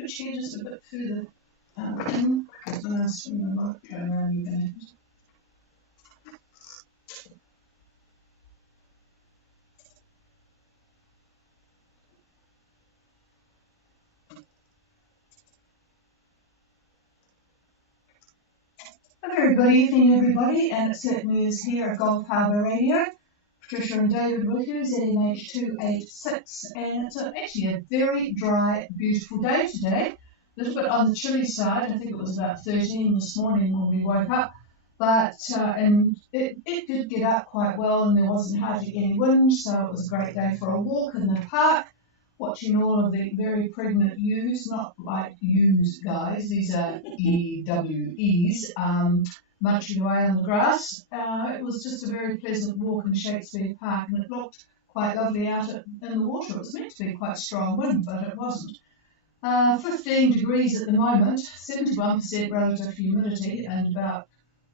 switch here just a bit further in, because when I swing the light go around, you're going to. A very good evening, everybody, and it certainly is here at Gulf Harbour Radio. Patricia and David with you, ZMH286, and it's actually a very dry, beautiful day today. A little bit on the chilly side. I think it was about 13 this morning when we woke up, but and it did get up quite well, and there wasn't hardly any wind, so it was a great day for a walk in the park, watching all of the very pregnant ewes, not like ewes, guys, these are EWEs, munching away on the grass. It was just a very pleasant walk in Shakespeare Park, and it looked quite lovely out in the water. It was meant to be quite strong wind, but it wasn't. 15 degrees at the moment, 71% relative humidity, and about,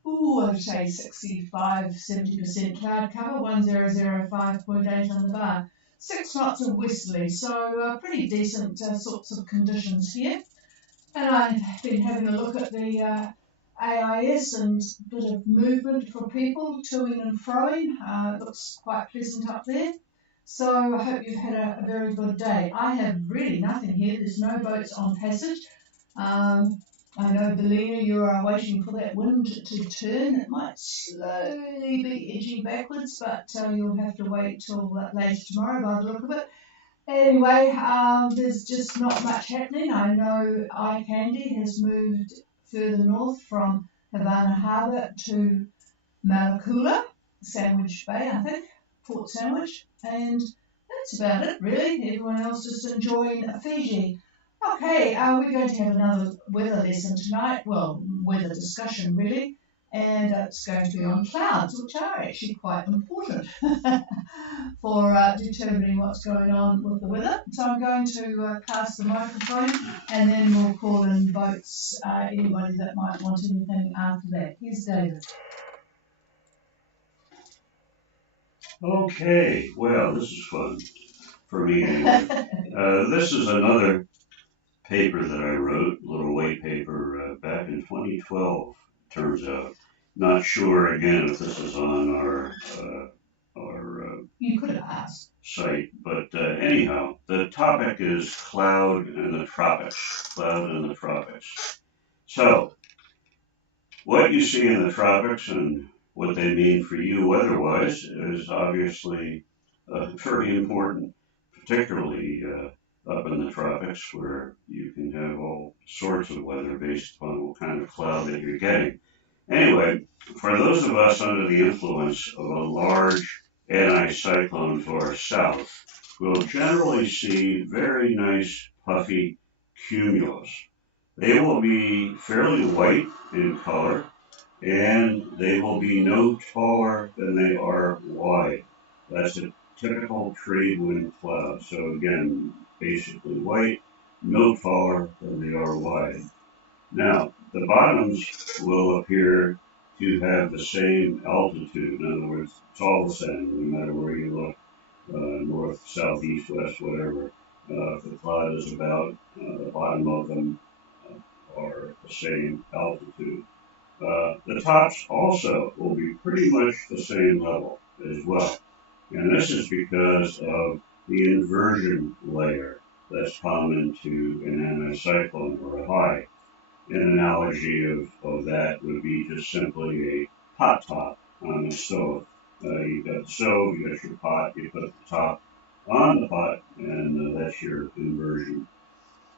I'd say 65-70% cloud cover, 1005.8 on the bar. 6 knots of westerly, so pretty decent sorts of conditions here. And I've been having a look at the AIS and a bit of movement for people toing and froing. It looks quite pleasant up there. So I hope you've had a very good day. I have really nothing here. There's no boats on passage. I know, Belina, you are waiting for that wind to turn. It might slowly be edging backwards, but you'll have to wait till later tomorrow by the look of it. Anyway, there's just not much happening. I know Eye Candy has moved further north from Havana Harbour to Malakula, Sandwich Bay, I think, Port Sandwich, and that's about it, really. Everyone else just enjoying Fiji. Okay, we're going to have another weather lesson tonight, well, weather discussion really, and it's going to be on clouds, which are actually quite important for determining what's going on with the weather. So I'm going to pass the microphone, and then we'll call in boats, anybody that might want anything after that. Here's David. Okay, well, this is fun for me anyway. This is another paper that I wrote, a little white paper, back in 2012, turns out. Not sure, again, if this is on our you could have asked. Site, but anyhow, the topic is cloud in the tropics. Cloud in the tropics. So, what you see in the tropics and what they mean for you weather-wise is obviously very important, particularly up in the tropics where you can have all sorts of weather based upon what kind of cloud that you're getting. Anyway, for those of us under the influence of a large anticyclone to our south, we'll generally see very nice puffy cumulus. They will be fairly white in color, and they will be no taller than they are wide. That's a typical trade wind cloud. So again, basically white, no taller than they are wide. Now, the bottoms will appear to have the same altitude. In other words, it's all the same, no matter where you look, north, south, east, west, whatever. The cloud is about, the bottom of them are the same altitude. The tops also will be pretty much the same level as well. And this is because of the inversion layer that's common to an anticyclone or a high. An analogy of that would be just simply a hot top on a stove. You've got the stove, you've got your pot, you put the top on the pot, and that's your inversion.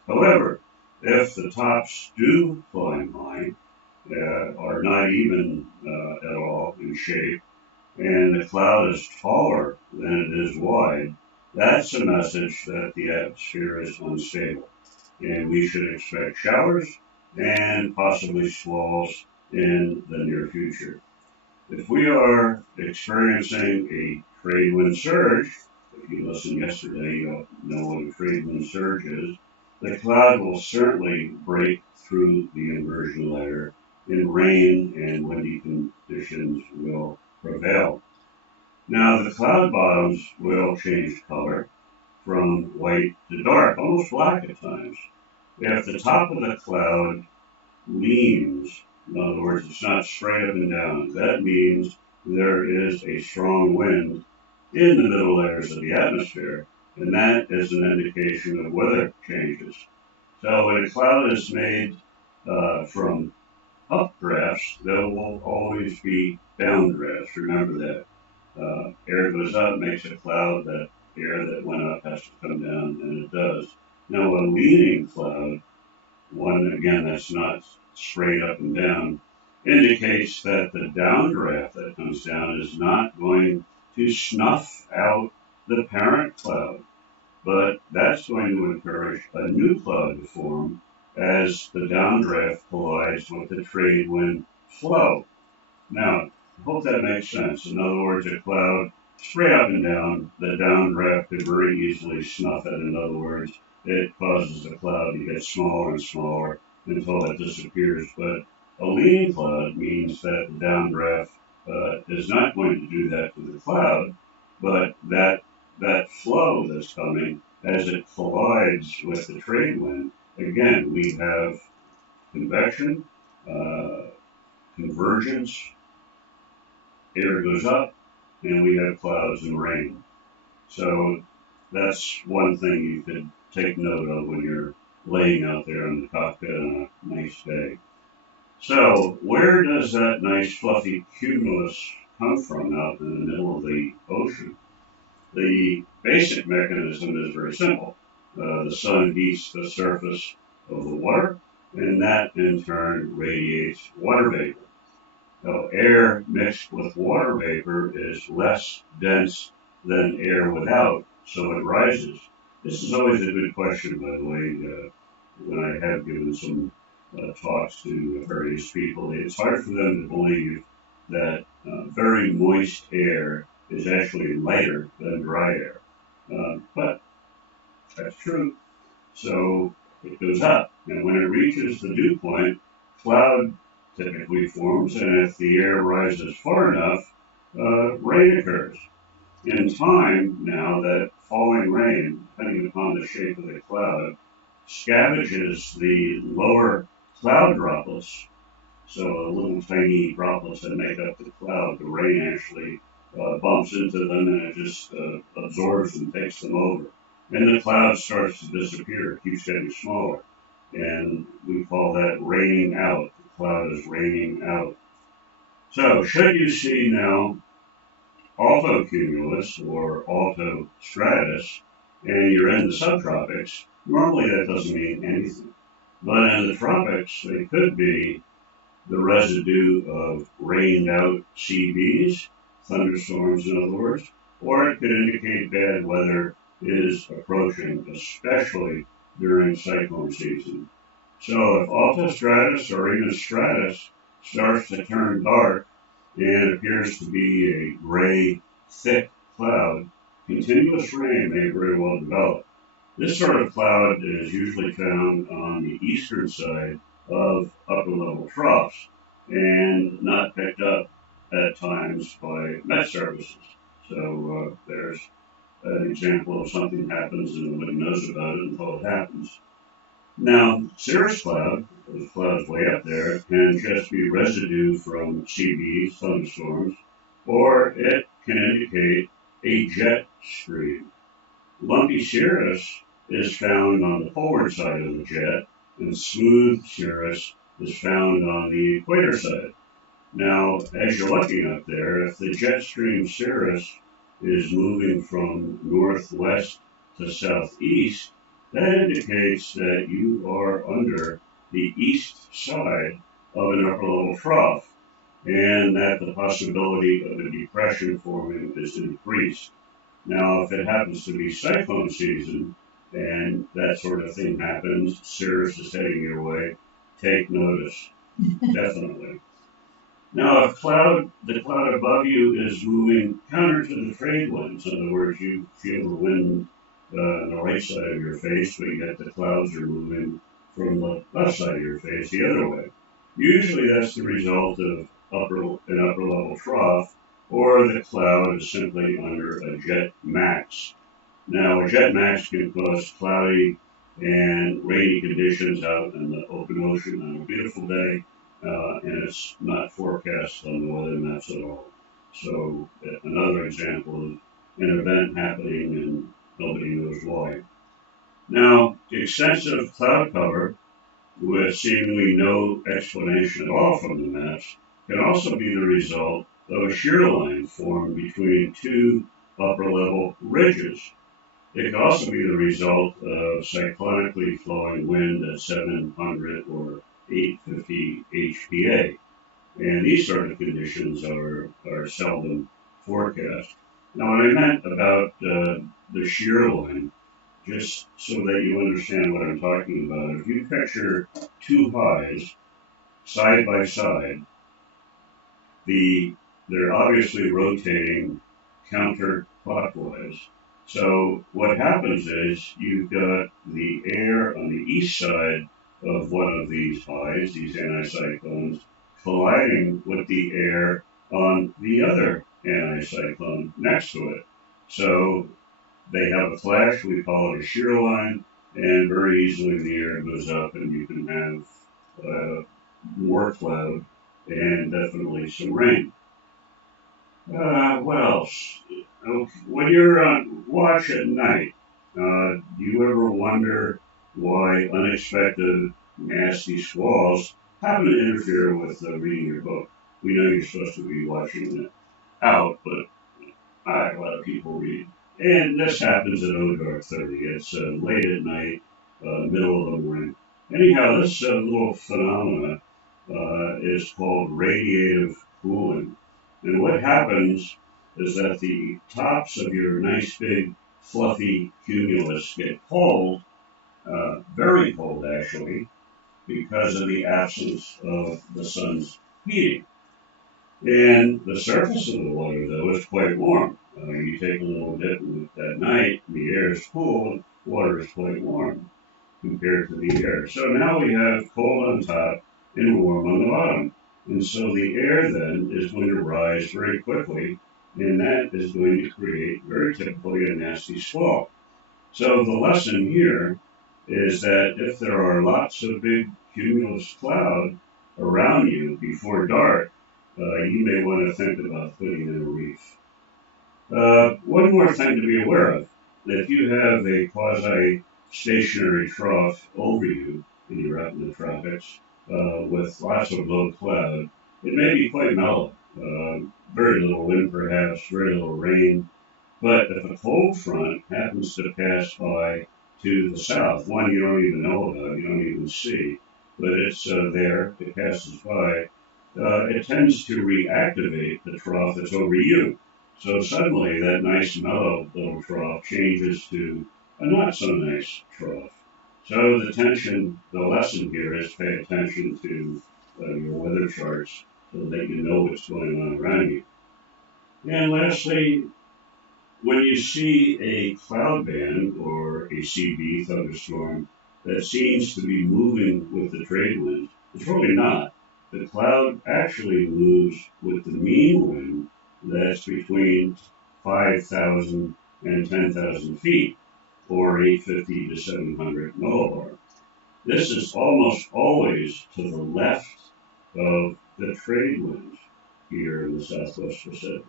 However, if the tops do fall in line, are not even at all in shape, and the cloud is taller than it is wide, that's a message that the atmosphere is unstable, and we should expect showers and possibly squalls in the near future. If we are experiencing a trade wind surge, if you listened yesterday, you'll know what a trade wind surge is, the cloud will certainly break through the inversion layer, and rain and windy conditions will prevail. Now, the cloud bottoms will change color from white to dark, almost black at times. If the top of the cloud leans, in other words, it's not straight up and down, that means there is a strong wind in the middle layers of the atmosphere, and that is an indication of weather changes. So when a cloud is made from updrafts, there will always be downdrafts. Remember that. Air goes up, makes a cloud. That air that went up has to come down, and it does. Now, a leaning cloud, one again that's not straight up and down, indicates that the downdraft that comes down is not going to snuff out the parent cloud, but that's going to encourage a new cloud to form as the downdraft collides with the trade wind flow. Now, I hope that makes sense. In other words, a cloud straight up and down, the downdraft could very easily snuff it. In other words, it causes the cloud to get smaller and smaller until it disappears. But a leaning cloud means that the downdraft is not going to do that to the cloud, but that flow that's coming as it collides with the trade wind. Again, we have convection, uh, convergence, air goes up, and we have clouds and rain. So that's one thing you could take note of when you're laying out there in the cockpit on a nice day. So where does that nice fluffy cumulus come from out in the middle of the ocean? The basic mechanism is very simple. The sun heats the surface of the water, and that in turn radiates water vapor. Now, air mixed with water vapor is less dense than air without, so it rises. This is always a good question, by the way, when I have given some talks to various people. It's hard for them to believe that very moist air is actually lighter than dry air. But that's true. So it goes up, and when it reaches the dew point, cloud typically forms, and if the air rises far enough, rain occurs. In time, now that falling rain, depending upon the shape of the cloud, scavenges the lower cloud droplets. So the little tiny droplets that make up the cloud, the rain actually bumps into them and it just absorbs and takes them over. And the cloud starts to disappear, it keeps getting smaller. And we call that raining out. The cloud is raining out. So should you see now altocumulus or altostratus and you're in the subtropics, normally that doesn't mean anything. But in the tropics, they could be the residue of rained out CBs, thunderstorms in other words, or it could indicate bad weather is approaching, especially during cyclone season. So if altostratus or even stratus starts to turn dark and appears to be a gray, thick cloud, continuous rain may very well develop. This sort of cloud is usually found on the eastern side of upper level troughs and not picked up at times by Met services. So there's an example of something happens and nobody knows about it until it happens. Now, cirrus cloud, the cloud's way up there, can just be residue from CBs, thunderstorms, or it can indicate a jet stream. Lumpy cirrus is found on the forward side of the jet, and smooth cirrus is found on the equator side. Now, as you're looking up there, if the jet stream cirrus is moving from northwest to southeast, that indicates that you are under the east side of an upper level trough, and that the possibility of a depression forming is increased. Now, if it happens to be cyclone season and that sort of thing happens, cirrus is heading your way, take notice, definitely. Now, if the cloud above you is moving counter to the trade winds, in other words, you feel the wind on the right side of your face, but yet the clouds are moving from the left side of your face the other way. Usually that's the result of an upper level trough, or the cloud is simply under a jet max. Now, a jet max can cause cloudy and rainy conditions out in the open ocean on a beautiful day, and it's not forecast on the weather maps at all. So another example of an event happening and nobody knows why. Now, extensive cloud cover with seemingly no explanation at all from the maps can also be the result of a shear line formed between two upper level ridges. It can also be the result of cyclonically flowing wind at 700 or 850 HPA. And these sort of conditions are seldom forecast. Now, what I meant about the shear line, just so that you understand what I'm talking about, if you picture two highs side by side, the they're obviously rotating counterclockwise. So what happens is you've got the air on the east side of one of these highs, these anticyclones, colliding with the air on the other anticyclone next to it. So they have a clash, we call it a shear line, and very easily the air goes up and you can have more cloud and definitely some rain. What else? Okay, when you're on watch at night, do you ever wonder why unexpected, nasty squalls happen to interfere with reading your book? We know you're supposed to be watching it out, but a lot of people read. And this happens at dark 30. It's late at night, middle of the morning. Anyhow, this little phenomena is called radiative cooling. And what happens is that the tops of your nice big fluffy cumulus get cold, very cold actually, because of the absence of the sun's heating. And the surface of the water, though, is quite warm. You take a little dip at night, the air is cool, water is quite warm compared to the air. So now we have cold on top and warm on the bottom. And so the air then is going to rise very quickly, and that is going to create very typically a nasty squall. So the lesson here is that if there are lots of big cumulus cloud around you before dark, you may want to think about putting in a reef. One more thing to be aware of. If you have a quasi-stationary trough over you and you're out in the tropics with lots of low cloud, it may be quite mellow. Very little wind perhaps, very little rain. But if a cold front happens to pass by to the south, one you don't even know about, you don't even see, but it's there, it passes by, it tends to reactivate the trough that's over you. So suddenly that nice mellow little trough changes to a not so nice trough. So the lesson here is pay attention to your weather charts so that you know what's going on around you. And lastly, when you see a cloud band or a CB thunderstorm that seems to be moving with the trade wind, it's really not. The cloud actually moves with the mean wind that's between 5,000 and 10,000 feet, or 850 to 700 millibar. This is almost always to the left of the trade winds here in the Southwest Pacific.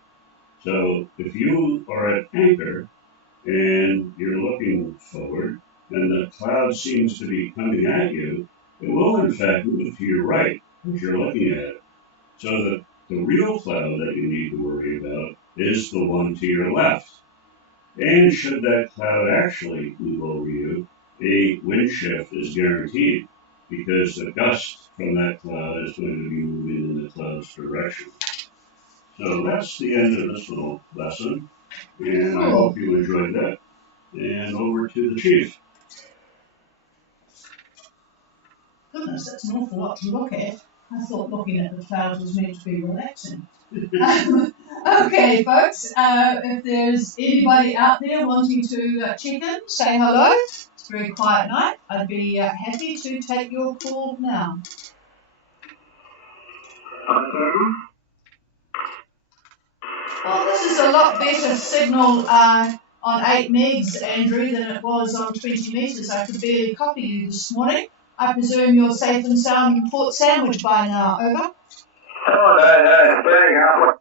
So if you are at anchor and you're looking forward and the cloud seems to be coming at you, it will in fact move to your right as you're looking at it. So the real cloud that you need to worry about is the one to your left. And should that cloud actually move over you, a wind shift is guaranteed because the gust from that cloud is going to be moving in the cloud's direction. So that's the end of this little lesson, and I hope you enjoyed that. And over to the chief. Goodness, that's an awful lot to look at. I thought looking at the clouds was meant to be relaxing. Okay, folks, if there's anybody out there wanting to check in, say hello. It's a very quiet night. I'd be happy to take your call now. Well, this is a lot better signal on 8 megs, Andrew, than it was on 20 metres. I could barely copy you this morning. I presume you're safe and sound in Port Sandwich by now. Over. Oh, no, barely halfway.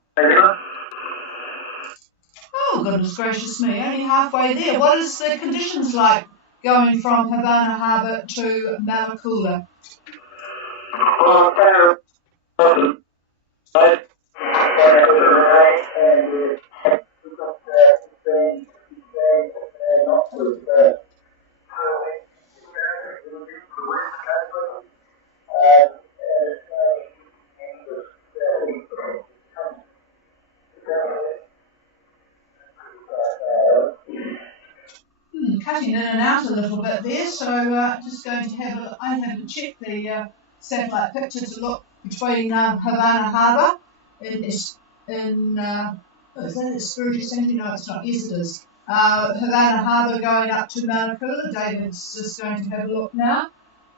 Oh, goodness gracious me, only halfway there. What is the conditions like going from Havana Harbour to Malakula? Cutting in and out a little bit there, so just going to have a, I haven't checked the satellite picture to look between Havana Harbour in is that Espiritu Santo? No, it's not. Yes, it is. Havana Harbour going up to Malakula. David's just going to have a look now.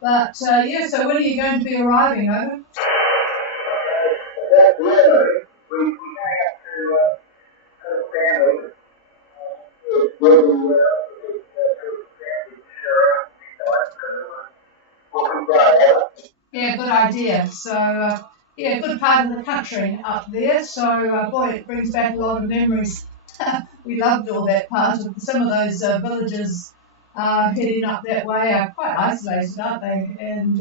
But yeah, so when are you going to be arriving, over? Yeah, good idea. So, yeah, good part of the country up there. So, boy, it brings back a lot of memories. We loved all that part of some of those villages heading up that way are quite isolated, aren't they? And,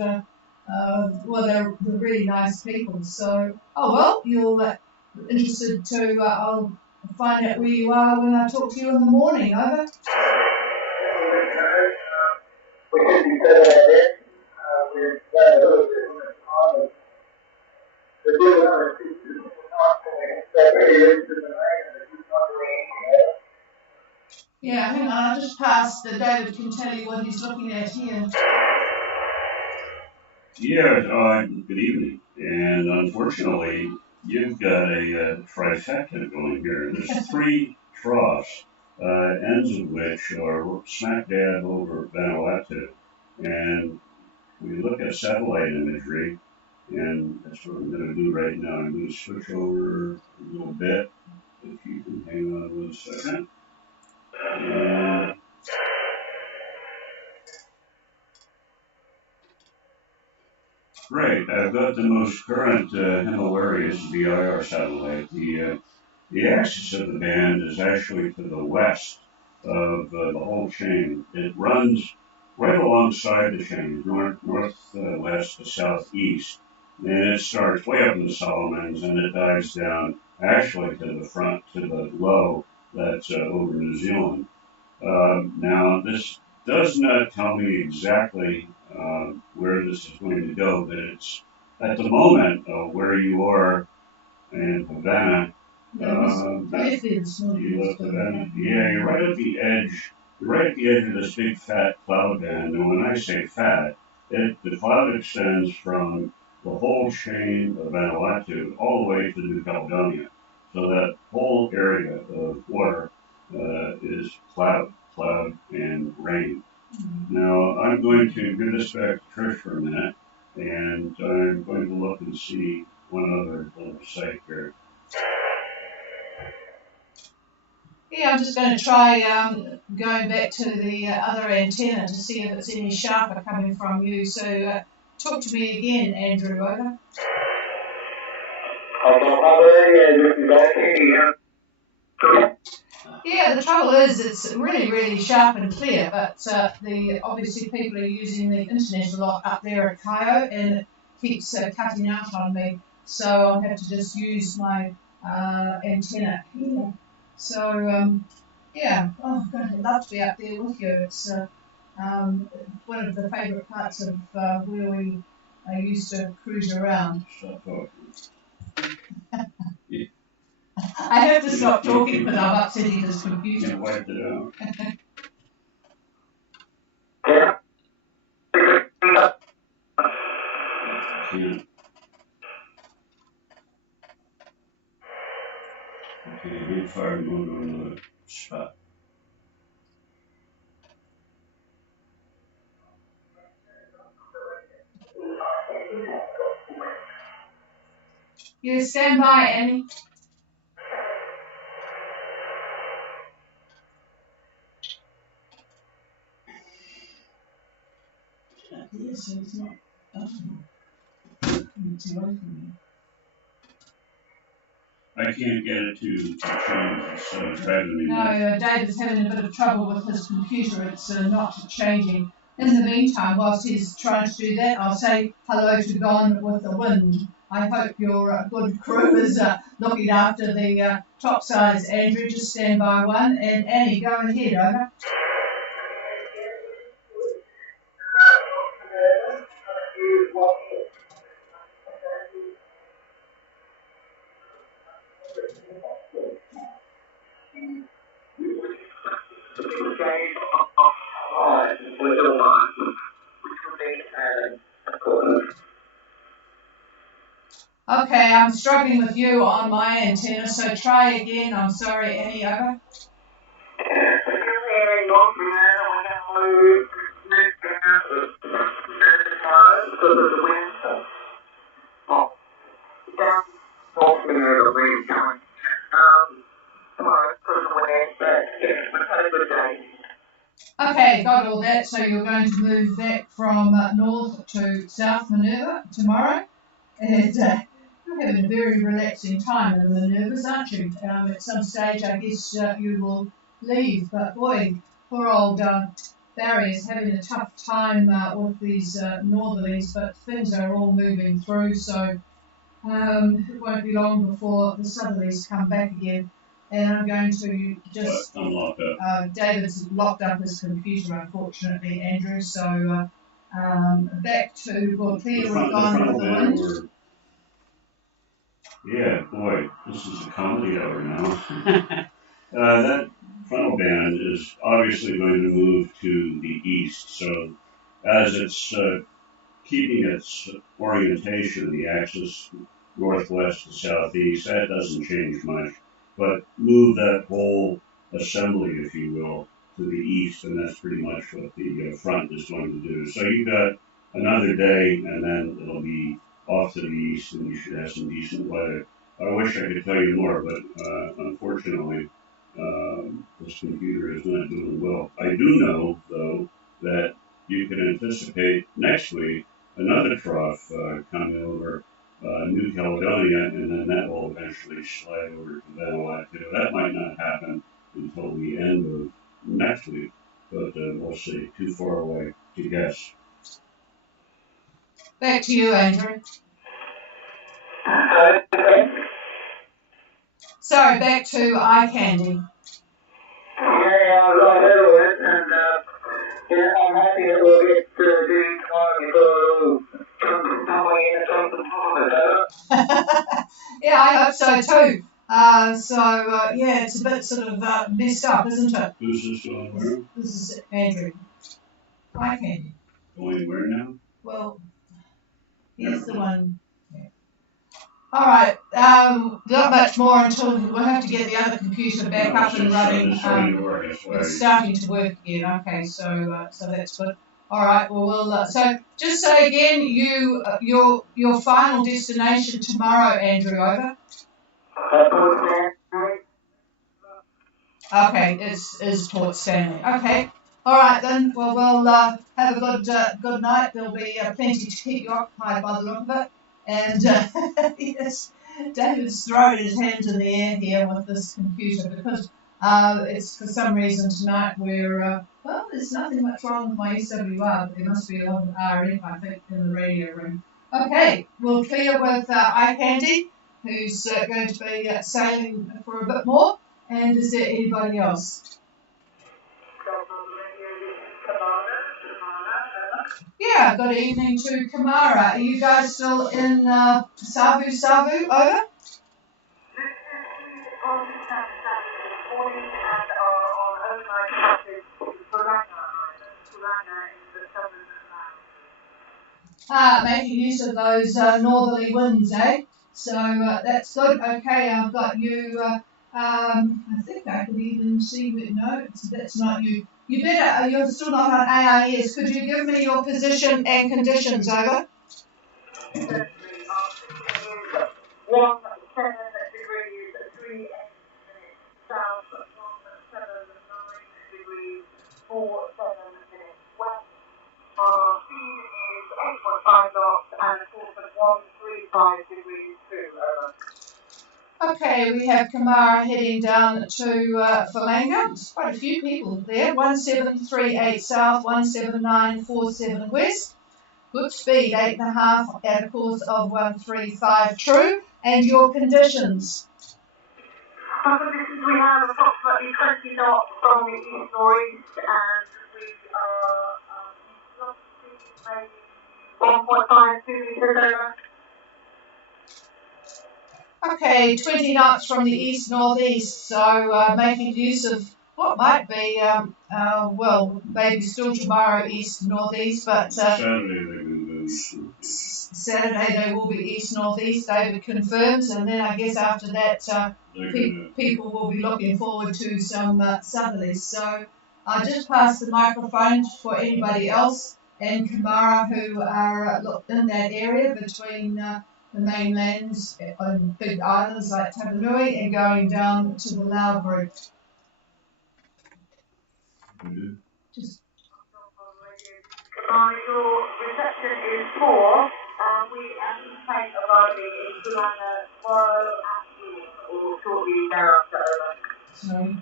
well, they're really nice people. So, oh, well, you're interested to, I'll find out where you are when I talk to you in the morning, over. Yeah, hang on, I just passed. David can tell you what he's looking at here. Yeah, good evening. And unfortunately, you've got a trifecta going here. There's 3 troughs, ends of which are smack dab over Vanuatu. And we look at satellite imagery, and that's what I'm going to do right now. I'm going to switch over a little bit. If you can hang on 1 second. Great. I've got the most current Himalayas VIR satellite. The axis of the band is actually to the west of the whole chain. It runs right alongside the chain, northwest to southeast. And it starts way up in the Solomons and it dives down actually to the front, to the low that's over New Zealand. Now, this does not tell me exactly where this is going to go, but it's at the moment where you are in Havana. You left Havana? Yeah, you're right at the edge. You're right at the edge of this big fat cloud band. And when I say fat, the cloud extends from the whole chain of Vanuatu all the way to New Caledonia. So that whole area of water is cloud, and rain. Now, I'm going to give this back to Trish for a minute, and I'm going to look and see one other little site here. Yeah, I'm just going to try going back to the other antenna to see if it's any sharper coming from you. So talk to me again, Andrew, over. Yeah, the trouble is it's really, really sharp and clear, but obviously people are using the internet a lot up there at Cairo, and it keeps cutting out on me. So I'll have to just use my antenna here. So, yeah, oh, God, I'd love to be up there with you. It's one of the favourite parts of where we used to cruise around. Stop talking. I have to stop talking, but I'm upsetting this computer. You wiped it out. Can't. Okay, hit fire and go to another spot. You stand by, Annie. Yeah, so it's not. It's away from me. I can't get it to change. It's driving me No, nuts. David's having a bit of trouble with his computer. It's not changing. In the meantime, whilst he's trying to do that, I'll say hello to Gone with the Wind. I hope your good crew is looking after the top sides. Andrew, just stand by one. And Annie, go ahead, over. Okay, I'm struggling with you on my antenna, so try again. I'm sorry, Annie, over. Okay, got all that. So you're going to move back from north to south Minerva tomorrow, and you're having a very relaxing time in the Minervas, aren't you? At some stage, I guess you will leave, but boy, poor old Barry is having a tough time with these northerlies, but things are all moving through, so it won't be long before the southerlies come back again. And I'm going to just. David's locked up his computer, unfortunately, Andrew. So back to Claire, we've gone with the wind. Yeah, boy, this is a comedy hour now. That frontal band is obviously going to move to the east, so as it's keeping its orientation, the axis northwest to southeast, that doesn't change much. But move that whole assembly, if you will, to the east, and that's pretty much what the front is going to do. So you've got another day, and then it'll be off to the east, and you should have some decent weather. I wish I could tell you more, but unfortunately, this computer is not doing well. I do know, though, that you can anticipate next week another trough coming over New Caledonia, and then that will eventually slide over to Vanuatu. That might not happen until the end of next week, but we'll see. Too far away to guess. Back to you, Andrew. Sorry, back to eye candy. Yeah, I was over it, and yeah, I'm happy that we'll get doing tomorrow before come somewhere in the Yeah, I hope so too. Yeah, it's a bit sort of messed up, isn't it? Who's this going where? This is Andrew. Eye candy. Going where now? Well, here's the one. All right, not much more until we'll have to get the other computer back up and running. It's starting to work again. Okay, so that's good. All right, well, so just say again, your final destination tomorrow, Andrew. Over. Okay, is Port Stanley. Okay. All right then. Well, we'll have a good night. There'll be plenty to keep you occupied by the look of it. And yes, David's throwing his hands in the air here with this computer because it's for some reason tonight we're well, there's nothing much wrong with my SWR, but there must be a lot of RF, I think, in the radio room. Okay, we'll clear with Eye Candy, who's going to be sailing for a bit more. And is there anybody else? Yeah, good evening to Kamara. Are you guys still in Savu? Over? Making use of those northerly winds, eh? So that's good. Okay, I've got you. I think I could even see. No, that's not you. You better. You're still not on AIS. Could you give me your position and conditions? Over. 17 degrees, 3 minutes south, 17 degrees, 4 minutes west. Speed Okay, we have Kamara heading down to Falanga. There's quite a few people there. 1738 south, 17947 west. Good speed, 8.5 at a course of 135 true. And your conditions? For conditions, we have approximately 20 knots from the east northeast, and we are maybe 1.5 meters over. Okay, 20 knots from the east-northeast, so making use of what might be, well, maybe still tomorrow east-northeast, but Saturday they will be east-northeast, David confirms, and then I guess after that people will be looking forward to some southerlies. So I just pass the microphone for anybody else and Kamara who are in that area between the mainlands on big islands like Tapanui and going down to the Lau group. Just Your reception is poor. We anticipate arriving in Bulanga tomorrow afternoon or shortly thereafter. sorry.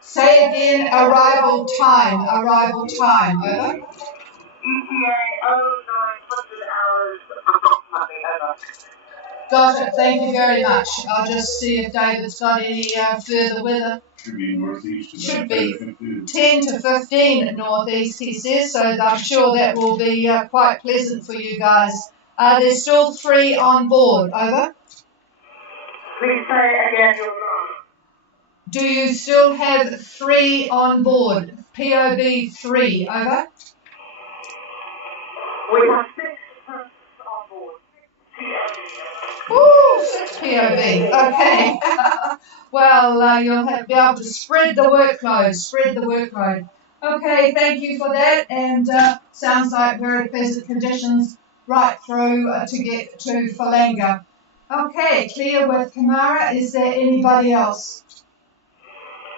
Say again, arrival time, over. ETA 0900 hours approximately, over. Got it, thank you very much. I'll just see if David's got any further weather. Should be northeast. Should be 10 to 15 northeast, he says, so I'm sure that will be quite pleasant for you guys. There's still 3 on board, over. Please say again your name. Do you still have 3 on board? POB 3, over. We have 6 persons on board. 6 POB. Ooh, 6 POB, okay. Well, you'll be able to spread the workload. Okay, thank you for that, and sounds like very pleasant conditions right through to get to Falanga. Okay, clear with Kamara. Is there anybody else?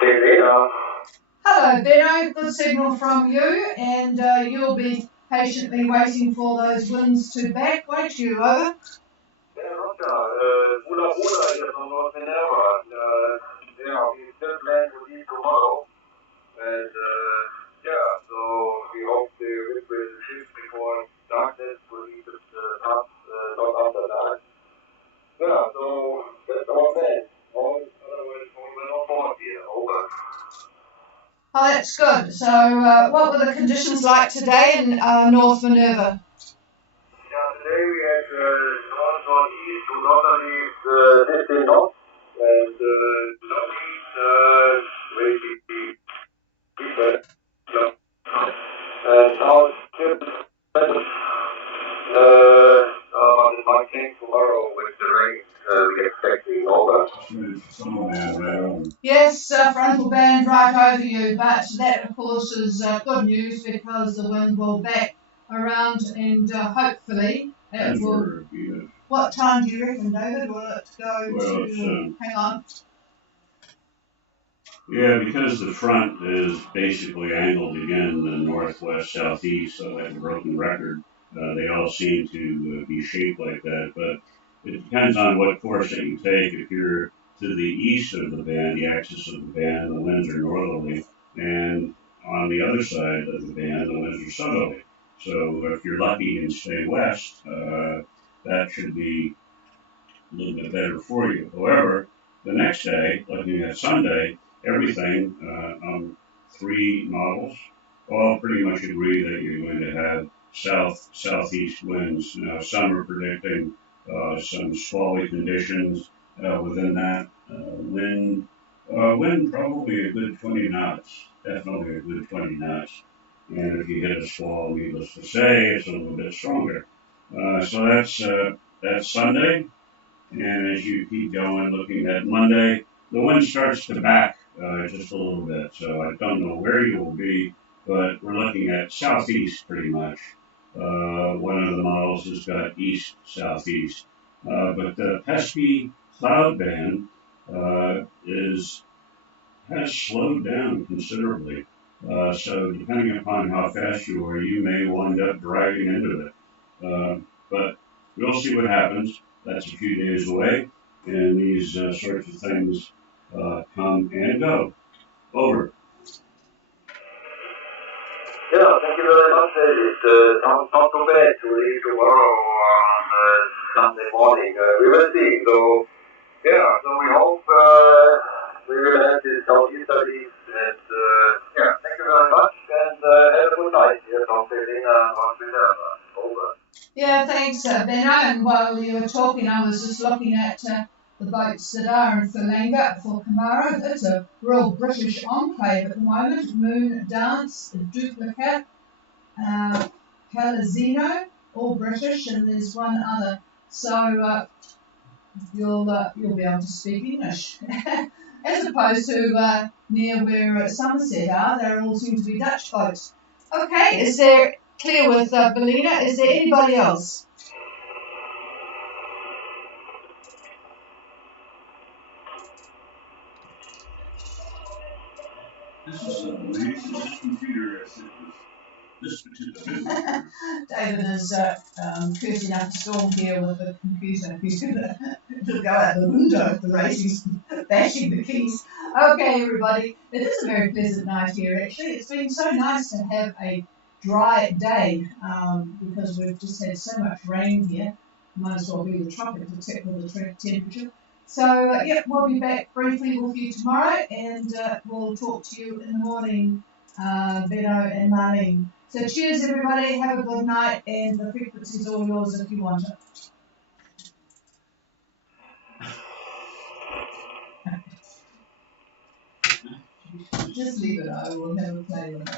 Hello, Benno. Good signal from you, and you'll be patiently waiting for those winds to back, won't you, over? Here from North Minerva. We just land with you tomorrow, and so we hope the wind will shift before darkness will leave us not after that. So that's our plan. Otherwise, we will not board here. Over. Oh, that's good. So, what were the conditions like today in North Minerva? Today we had northeast to northeast 15 knots, and northeast maybe and south it might change tomorrow with the rain we're expecting over. Yes, frontal band right over you, but that of course is good news because the wind will back around and hopefully it will. What time do you reckon, David? Will it go to? Hang on. Yeah, because the front is basically angled again the northwest southeast, so like a broken record. They all seem to be shaped like that, but it depends on what course that you take. If you're to the east of the band, the axis of the band, the winds are northerly, and on the other side of the band, the winds are southerly. So if you're lucky and stay west, that should be a little bit better for you. However, the next day, looking at Sunday, everything on 3 models all pretty much agree that you're going to have southeast winds. Now, some are predicting some squally conditions within that. Wind probably a good 20 knots, definitely a good 20 knots. And if you hit a squall, needless to say, it's a little bit stronger. So that's Sunday. And as you keep going, looking at Monday, the wind starts to back just a little bit. So I don't know where you will be, but we're looking at southeast pretty much. One of the models has got east-southeast. But the pesky cloud band has slowed down considerably. So depending upon how fast you are, you may wind up driving into it. But we'll see what happens. That's a few days away. and these sorts of things come and go. Over. Yeah, thank you very much, David. Sounds not too bad to leave tomorrow on Sunday morning. We will see. So, yeah, so we hope we will have this healthy studies. And, yeah, thank you very much. And have a good night. Here, talk to you once we have. Over. Yeah, thanks, Benno. And while you were talking, I was just looking at the boats that are in Thalanga for Kamara. It's a real British enclave at the moment. Moon Dance, Duplicate, Palazino, all British, and there's one other. So you'll be able to speak English, as opposed to near where Somerset are. They all seem to be Dutch boats. Okay, is there clear with Belina? Is there anybody else? This is amazing. This computer has this particular. David is cursing up a storm here with the computer. He's going to go out the window at the rate he's bashing the keys. Okay, everybody. It is a very pleasant night here, actually. It's been so nice to have a dry day because we've just had so much rain here. Might as well be the tropics, except for the temperature. So, yeah, we'll be back briefly with you tomorrow, and we'll talk to you in the morning, Benno and Marlene. So cheers, everybody. Have a good night, and the frequency's all yours if you want it. Just leave it. I will have a play with it.